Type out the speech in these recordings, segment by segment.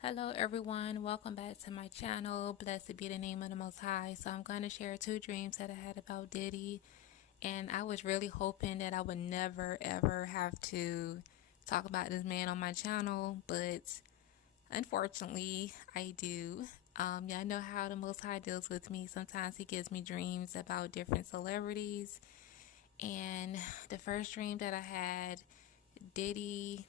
Hello everyone, welcome back to my channel. Blessed be the name of the Most High. So I'm going to share two dreams that I had about Diddy, and I was really hoping that I would never ever have to talk about this man on my channel, but unfortunately I do. Yeah, I know how the Most High deals with me. Sometimes he gives me dreams about different celebrities, and the first dream that I had, Diddy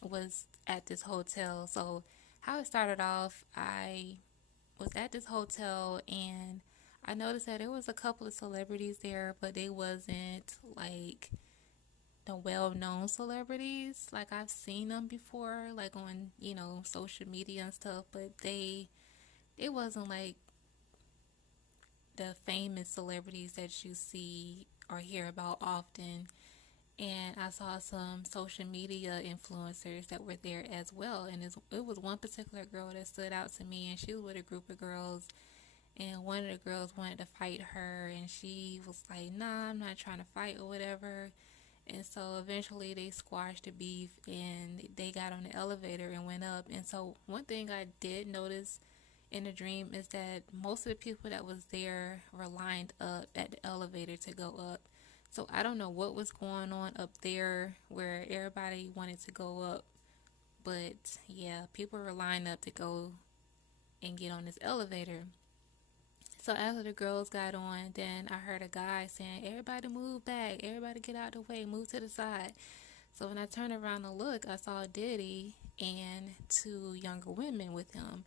was at this hotel. So how it started off, I was at this hotel and I noticed that there was a couple of celebrities there, but they wasn't like the well-known celebrities. Like I've seen them before, like on social media and stuff, but it wasn't like the famous celebrities that you see or hear about often. And I saw some social media influencers that were there as well. And it was one particular girl that stood out to me, and she was with a group of girls. And one of the girls wanted to fight her, and she was like, "Nah, I'm not trying to fight or whatever." And so eventually they squashed the beef, and they got on the elevator and went up. And so one thing I did notice in the dream is that most of the people that was there were lined up at the elevator to go up. So I don't know what was going on up there where everybody wanted to go up. But yeah, people were lined up to go and get on this elevator. So after the girls got on, then I heard a guy saying, "Everybody move back, everybody get out the way, move to the side." So when I turned around to look, I saw Diddy and two younger women with him.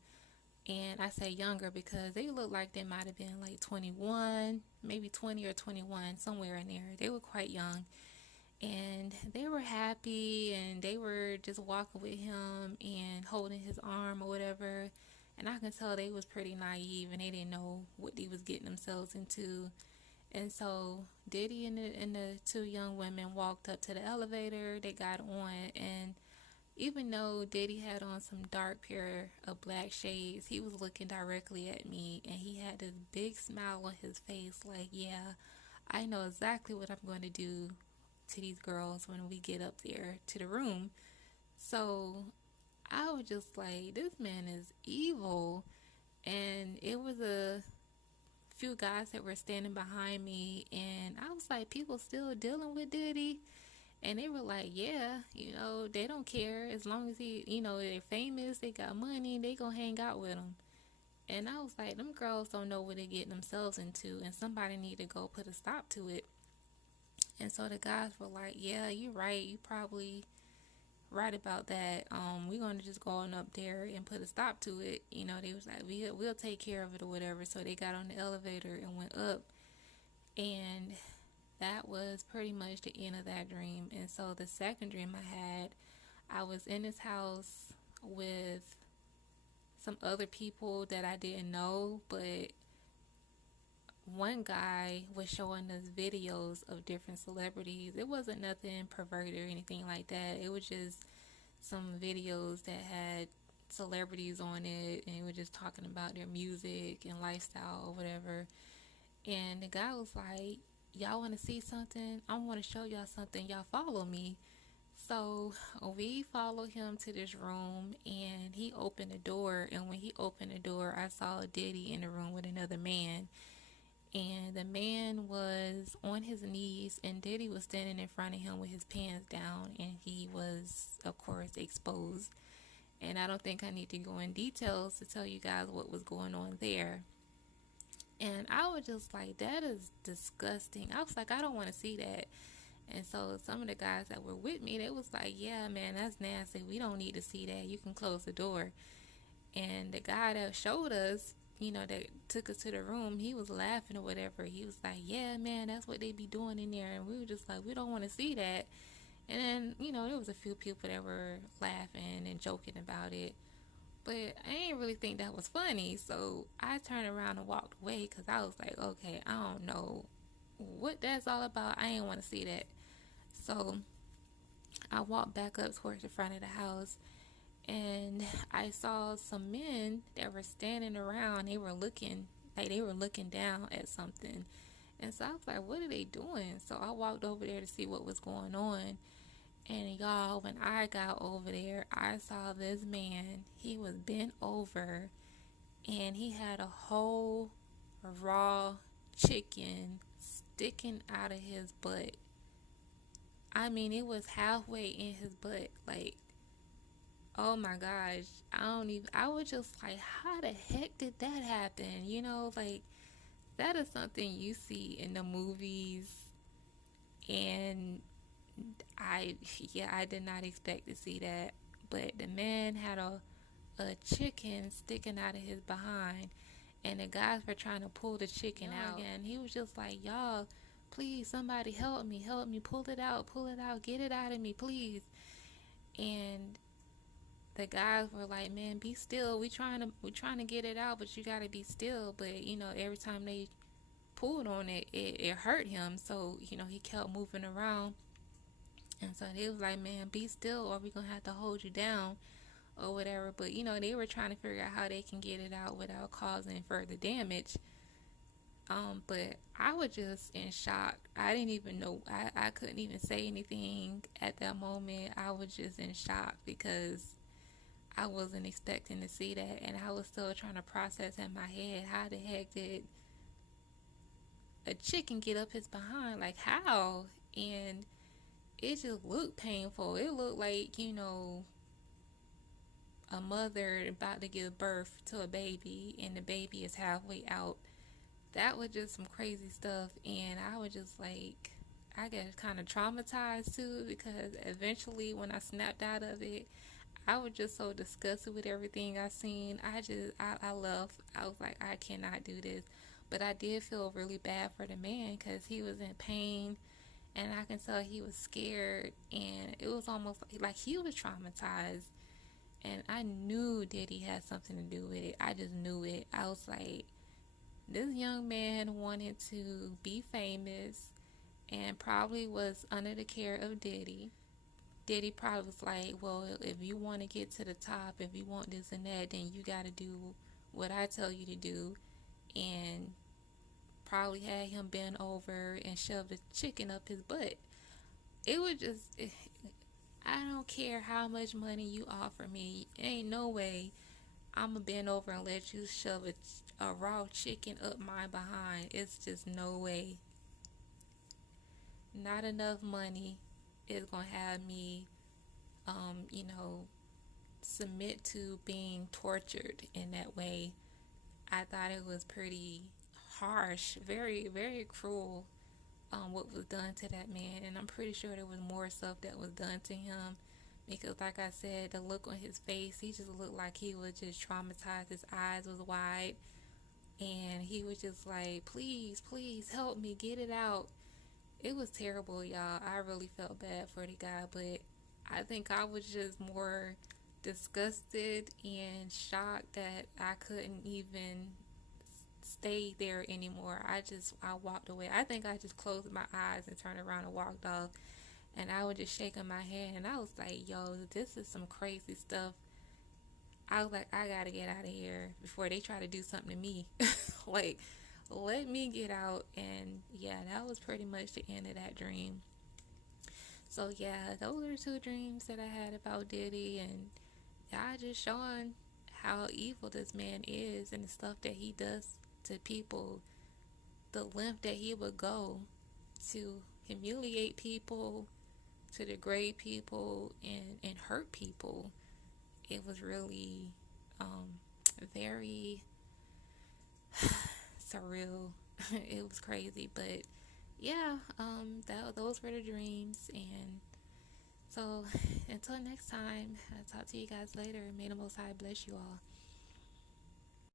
And I say younger because they looked like they might have been like 21, maybe 20 or 21, somewhere in there. They were quite young. And they were happy and they were just walking with him and holding his arm or whatever. And I can tell they was pretty naive and they didn't know what they was getting themselves into. And so Diddy and the two young women walked up to the elevator. They got on, and even though Diddy had on some dark pair of black shades, he was looking directly at me and he had this big smile on his face like, "Yeah, I know exactly what I'm going to do to these girls when we get up there to the room." So I was just like, this man is evil. And it was a few guys that were standing behind me, and I was like, people still dealing with Diddy? And they were like, yeah, they don't care as long as they're famous, they got money, they gonna hang out with him. And I was like, them girls don't know what they're getting themselves into, and somebody need to go put a stop to it. And so the guys were like, yeah, you're right, you probably right about that. We're gonna just go on up there and put a stop to it. They was like, we'll take care of it or whatever. So they got on the elevator and went up, and that was pretty much the end of that dream. And so the second dream I had, I was in this house with some other people that I didn't know, but one guy was showing us videos of different celebrities. It wasn't nothing perverted or anything like that. It was just some videos that had celebrities on it, and we were just talking about their music and lifestyle or whatever. And the guy was like, "Y'all want to see something? I want to show y'all something. Y'all follow me." So we followed him to this room, and he opened the door. And when he opened the door, I saw Diddy in the room with another man. And the man was on his knees, and Diddy was standing in front of him with his pants down, and he was, of course, exposed. And I don't think I need to go in details to tell you guys what was going on there. And I was just like, that is disgusting. I was like, I don't want to see that. And so some of the guys that were with me, they was like, yeah, man, that's nasty. We don't need to see that. You can close the door. And the guy that showed us, that took us to the room, he was laughing or whatever. He was like, yeah, man, that's what they be doing in there. And we were just like, we don't want to see that. And then, there was a few people that were laughing and joking about it. But I didn't really think that was funny. So I turned around and walked away because I was like, okay, I don't know what that's all about. I didn't want to see that. So I walked back up towards the front of the house, and I saw some men that were standing around. They were looking, like they were looking down at something. And so I was like, what are they doing? So I walked over there to see what was going on. And y'all, when I got over there, I saw this man. He was bent over and he had a whole raw chicken sticking out of his butt. I mean, it was halfway in his butt. Like, oh my gosh. I was just like, how the heck did that happen? You know, like, that is something you see in the movies. And I, yeah, I did not expect to see that. But the man had a chicken sticking out of his behind, and the guys were trying to pull the chicken out. And he was just like, y'all, please, somebody help me, pull it out, get it out of me, please. And the guys were like, man, be still. We trying to get it out, but you gotta be still. But you know, every time they pulled on it, it hurt him. So you know, he kept moving around. And so they was like, man, be still, or we gonna have to hold you down, or whatever. But you know, they were trying to figure out how they can get it out without causing further damage. But I was just in shock. I didn't even know. I couldn't even say anything at that moment. I was just in shock because I wasn't expecting to see that, and I was still trying to process in my head, how the heck did a chicken get up his behind? Like, how? And it just looked painful. It looked like, you know, a mother about to give birth to a baby and the baby is halfway out. That was just some crazy stuff, and I was just like, I guess kind of traumatized too, because eventually when I snapped out of it, I was just so disgusted with everything I seen. I left. I was like, I cannot do this. But I did feel really bad for the man because he was in pain, and I can tell he was scared, and it was almost like he was traumatized. And I knew Diddy had something to do with it. I just knew it. I was like, this young man wanted to be famous and probably was under the care of Diddy. Diddy probably was like, well, if you want to get to the top, if you want this and that, then you got to do what I tell you to do. And probably had him bend over and shove the chicken up his butt. It was just, I don't care how much money you offer me. Ain't no way I'm going to bend over and let you shove a raw chicken up my behind. It's just no way. Not enough money is going to have me, you know, submit to being tortured in that way. I thought it was pretty harsh, very, very cruel, what was done to that man. And I'm pretty sure there was more stuff that was done to him because, like I said, the look on his face, he just looked like he was just traumatized. His eyes was wide, and he was just like, please, please help me get it out. It was terrible, y'all. I really felt bad for the guy, but I think I was just more disgusted and shocked that I couldn't even stay there anymore. I walked away. I think I just closed my eyes and turned around and walked off. And I was just shaking my head, and I was like, yo, this is some crazy stuff. I was like, I gotta get out of here before they try to do something to me. Like, let me get out. And yeah, that was pretty much the end of that dream. So yeah, those are two dreams that I had about Diddy, and God just showing how evil this man is and the stuff that he does to people, the length that he would go to humiliate people, to degrade people, and hurt people. It was really very surreal. It was crazy, but yeah, those were the dreams. And so until next time, I'll talk to you guys later. May the Most High bless you all.